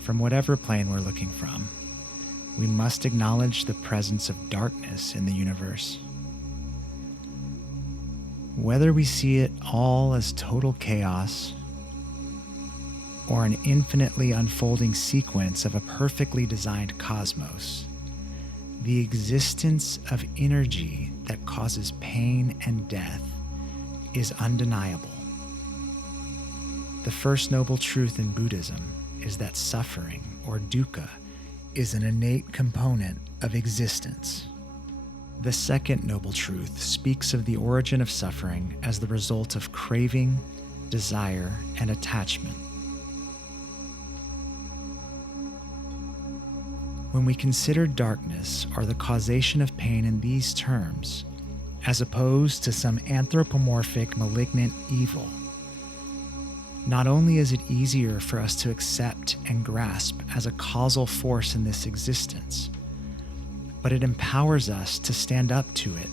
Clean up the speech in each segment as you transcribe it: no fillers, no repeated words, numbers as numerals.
from whatever plane we're looking from, we must acknowledge the presence of darkness in the universe. Whether we see it all as total chaos or an infinitely unfolding sequence of a perfectly designed cosmos, the existence of energy that causes pain and death is undeniable. The first noble truth in Buddhism is that suffering, or dukkha, is an innate component of existence. The second noble truth speaks of the origin of suffering as the result of craving, desire, and attachment. When we consider darkness or the causation of pain in these terms, as opposed to some anthropomorphic malignant evil, not only is it easier for us to accept and grasp as a causal force in this existence, but it empowers us to stand up to it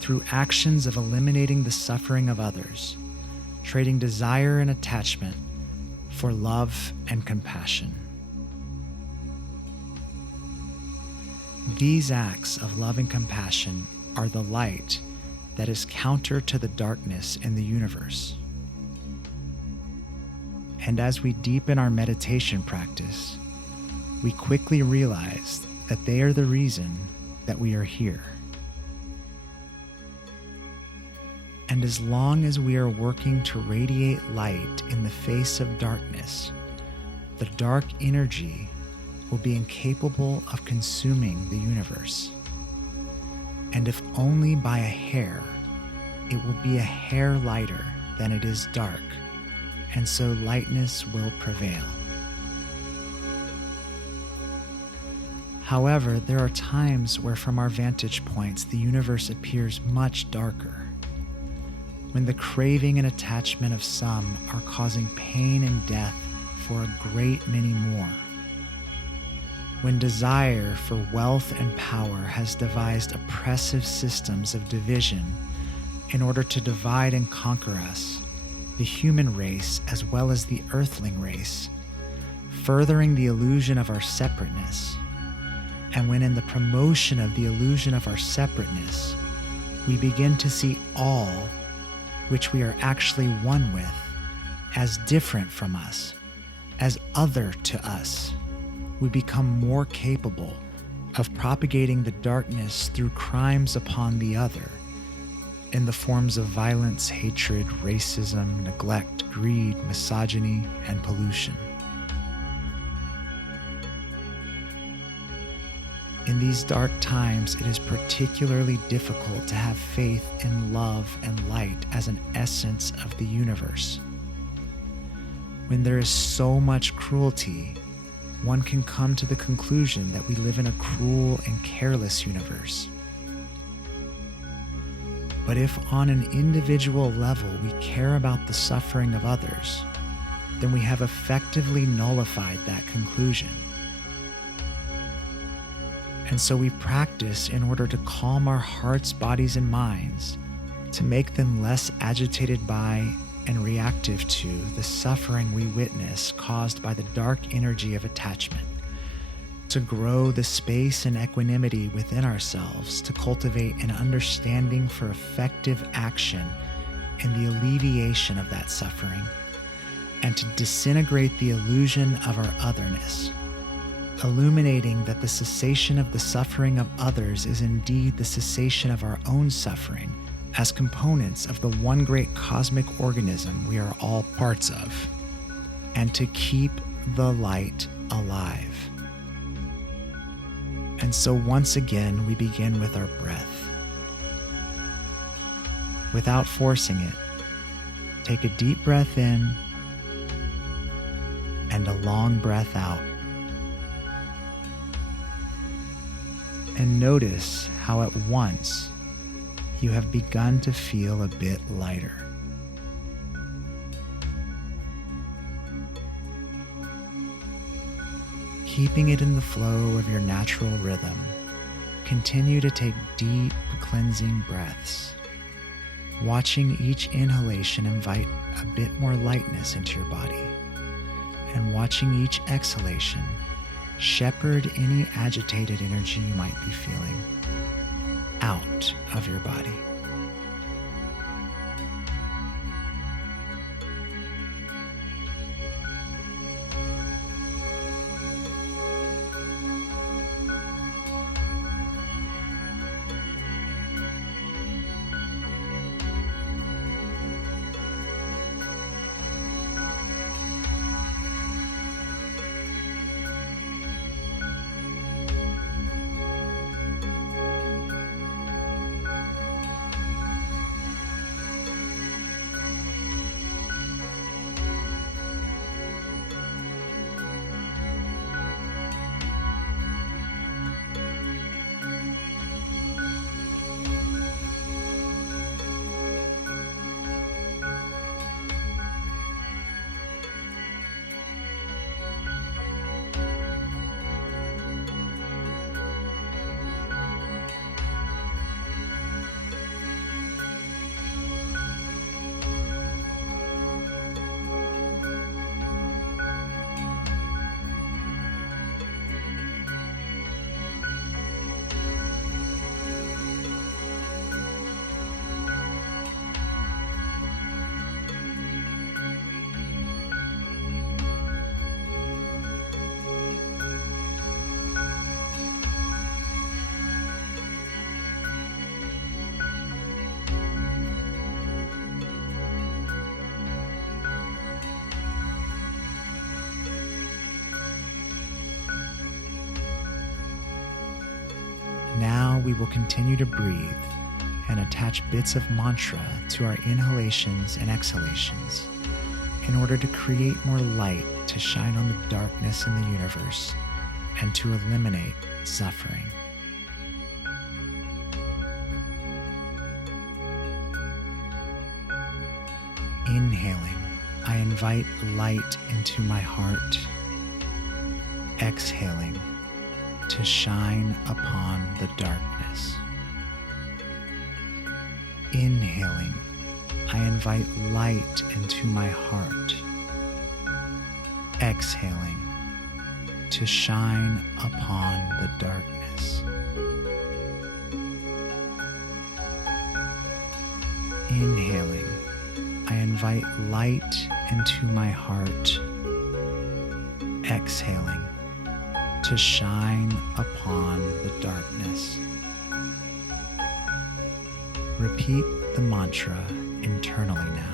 through actions of eliminating the suffering of others, trading desire and attachment for love and compassion. These acts of love and compassion are the light that is counter to the darkness in the universe. And as we deepen our meditation practice, we quickly realize that they are the reason that we are here. And as long as we are working to radiate light in the face of darkness, the dark energy will be incapable of consuming the universe. And if only by a hair, it will be a hair lighter than it is dark, and so lightness will prevail. However, there are times where from our vantage points the universe appears much darker, when the craving and attachment of some are causing pain and death for a great many more, when desire for wealth and power has devised oppressive systems of division in order to divide and conquer us, the human race as well as the earthling race, furthering the illusion of our separateness, and when in the promotion of the illusion of our separateness, we begin to see all which we are actually one with as different from us, as other to us, we become more capable of propagating the darkness through crimes upon the other in the forms of violence, hatred, racism, neglect, greed, misogyny, and pollution. In these dark times, it is particularly difficult to have faith in love and light as an essence of the universe. When there is so much cruelty, one can come to the conclusion that we live in a cruel and careless universe. But if on an individual level we care about the suffering of others, then we have effectively nullified that conclusion. And so we practice in order to calm our hearts, bodies, and minds, to make them less agitated by and reactive to the suffering we witness caused by the dark energy of attachment, to grow the space and equanimity within ourselves, to cultivate an understanding for effective action in the alleviation of that suffering, and to disintegrate the illusion of our otherness, illuminating that the cessation of the suffering of others is indeed the cessation of our own suffering as components of the one great cosmic organism we are all parts of, and to keep the light alive. And so once again, we begin with our breath. Without forcing it, take a deep breath in and a long breath out. And notice how at once you have begun to feel a bit lighter. Keeping it in the flow of your natural rhythm, continue to take deep, cleansing breaths, watching each inhalation invite a bit more lightness into your body, and watching each exhalation shepherd any agitated energy you might be feeling out of your body. Now we will continue to breathe and attach bits of mantra to our inhalations and exhalations in order to create more light to shine on the darkness in the universe and to eliminate suffering. Inhaling, I invite light into my heart. Exhaling, to shine upon the darkness. Inhaling, I invite light into my heart. Exhaling, to shine upon the darkness. Inhaling, I invite light into my heart. Exhaling, to shine upon the darkness. Repeat the mantra internally now.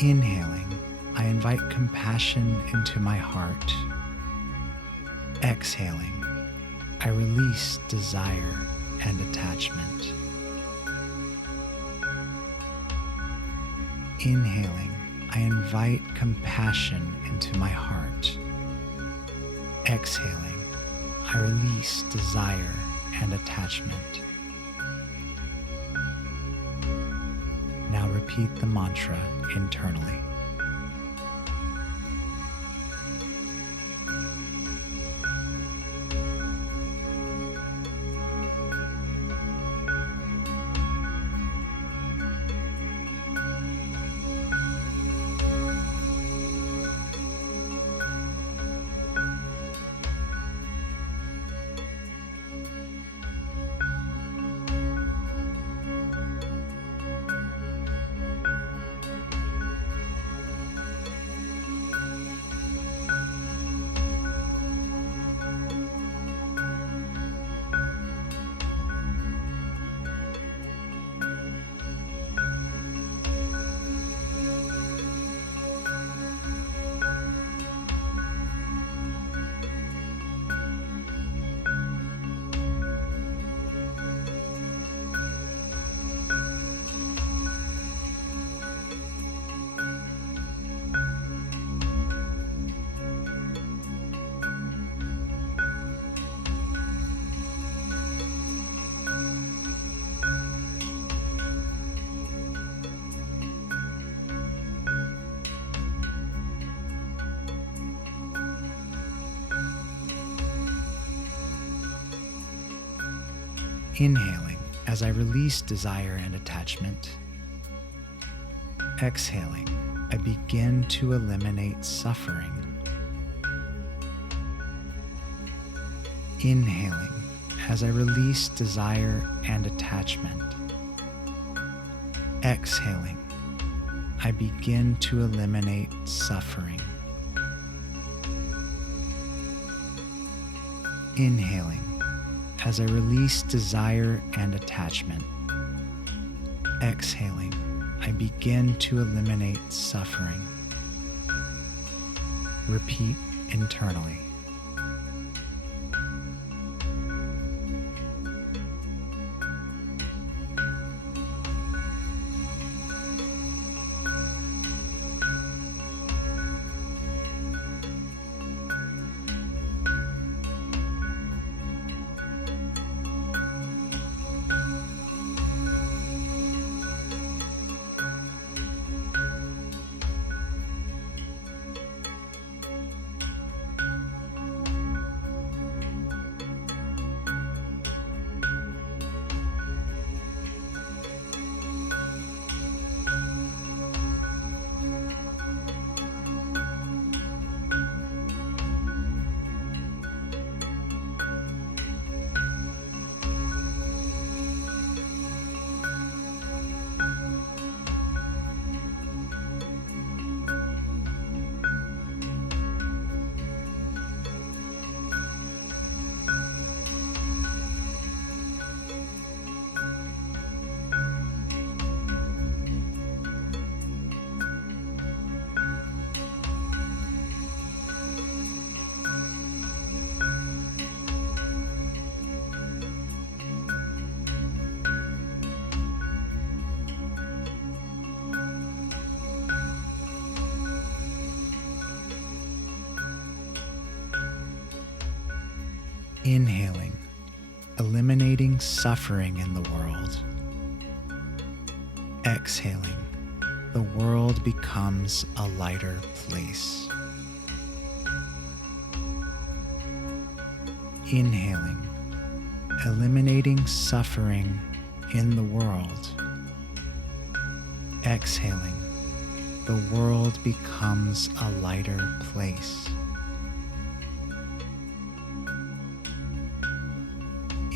Inhaling, I invite compassion into my heart. Exhaling, I release desire and attachment. Inhaling, I invite compassion into my heart. Exhaling, I release desire and attachment. Now repeat the mantra internally. Inhaling as I release desire and attachment. Exhaling, I begin to eliminate suffering. Inhaling as I release desire and attachment. Exhaling, I begin to eliminate suffering. Inhaling as I release desire and attachment. Exhaling, I begin to eliminate suffering. Repeat internally. Inhaling, eliminating suffering in the world. Exhaling, the world becomes a lighter place. Inhaling, eliminating suffering in the world. Exhaling, the world becomes a lighter place.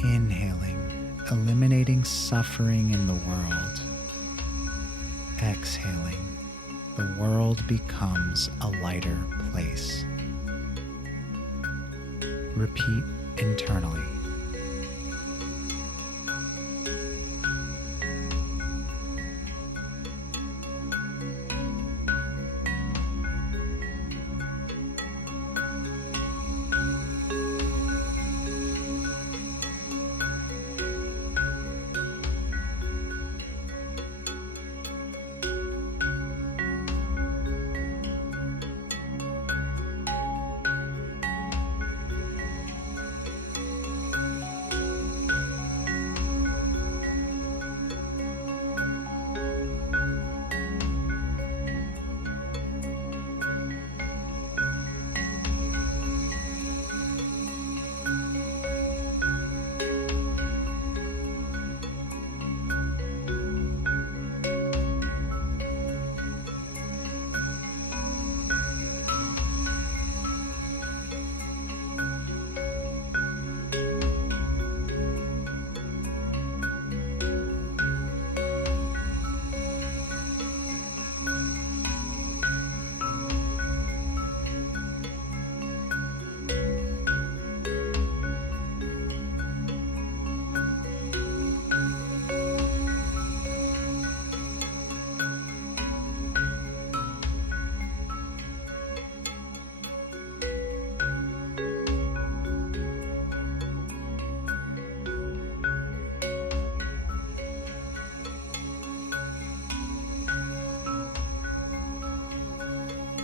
Inhaling, eliminating suffering in the world. Exhaling, the world becomes a lighter place. Repeat internally.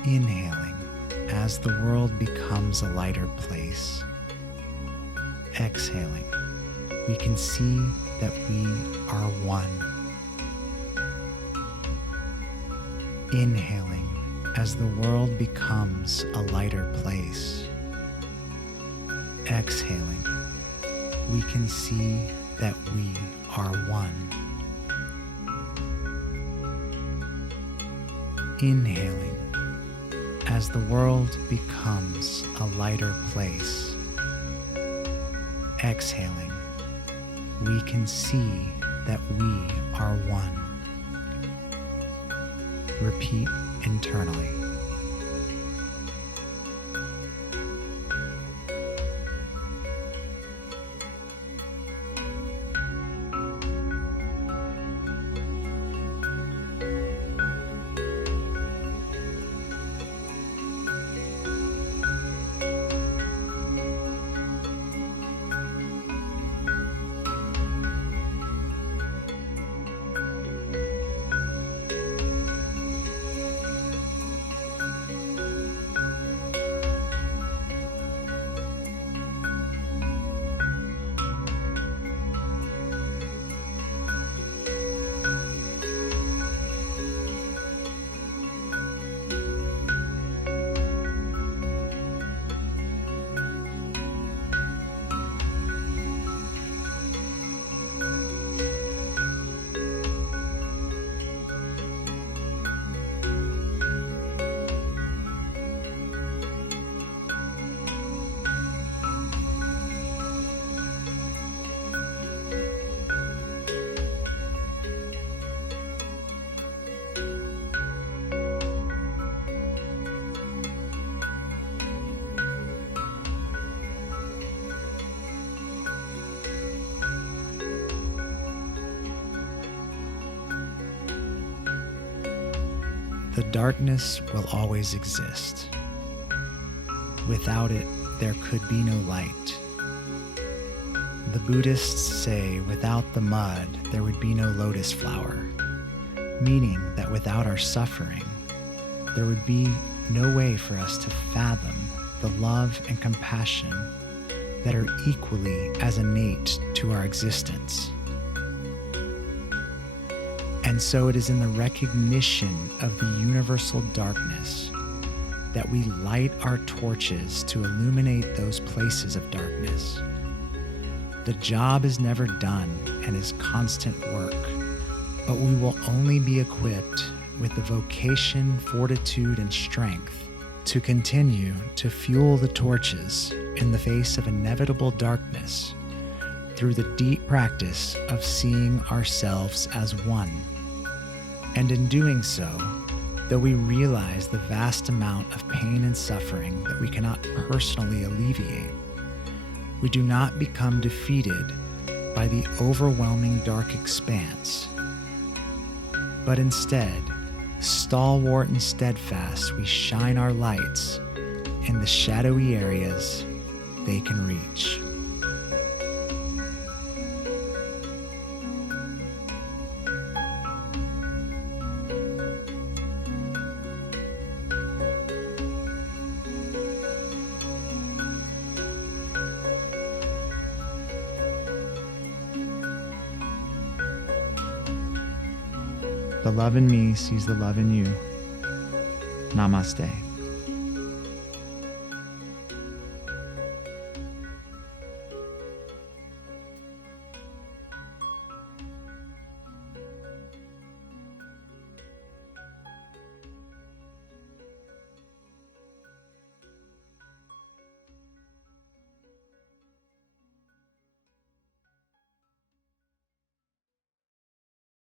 Inhaling as the world becomes a lighter place. Exhaling, we can see that we are one. Inhaling as the world becomes a lighter place. Exhaling, we can see that we are one. Inhaling as the world becomes a lighter place. Exhaling, we can see that we are one. Repeat internally. The darkness will always exist. Without it, there could be no light. The Buddhists say without the mud, there would be no lotus flower, meaning that without our suffering, there would be no way for us to fathom the love and compassion that are equally as innate to our existence. And so it is in the recognition of the universal darkness that we light our torches to illuminate those places of darkness. The job is never done and is constant work, but we will only be equipped with the vocation, fortitude, and strength to continue to fuel the torches in the face of inevitable darkness through the deep practice of seeing ourselves as one. And in doing so, though we realize the vast amount of pain and suffering that we cannot personally alleviate, we do not become defeated by the overwhelming dark expanse, but instead, stalwart and steadfast, we shine our lights in the shadowy areas they can reach. The love in me sees the love in you. Namaste.